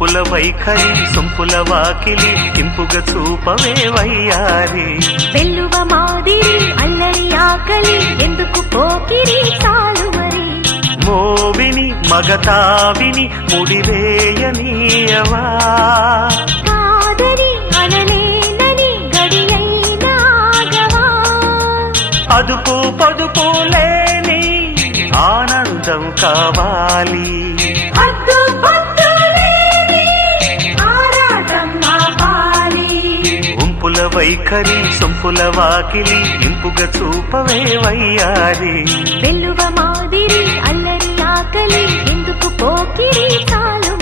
ఉంపుల వైఖరి సొంపుల వాకిలి ఇంపుగా చూపవే వయ్యారి వెల్లువ మాదిరి అల్లరి ఆకలి ఎందుకు పోకిరి చాలు మరి మోవిని మగతావిని ముడివేయనీయవా కాదని అనలేనని గడియైనాగవా అదుపు పదుపు లేని ఆనందం కావాలి ఉంపుల వైఖరి సొంపుల వాకిలి ఇంపుగా చూపవే వయ్యారి వెల్లువ మాదిరి అల్లరి ఆకలి ఎందుకు పోకిరి చాలు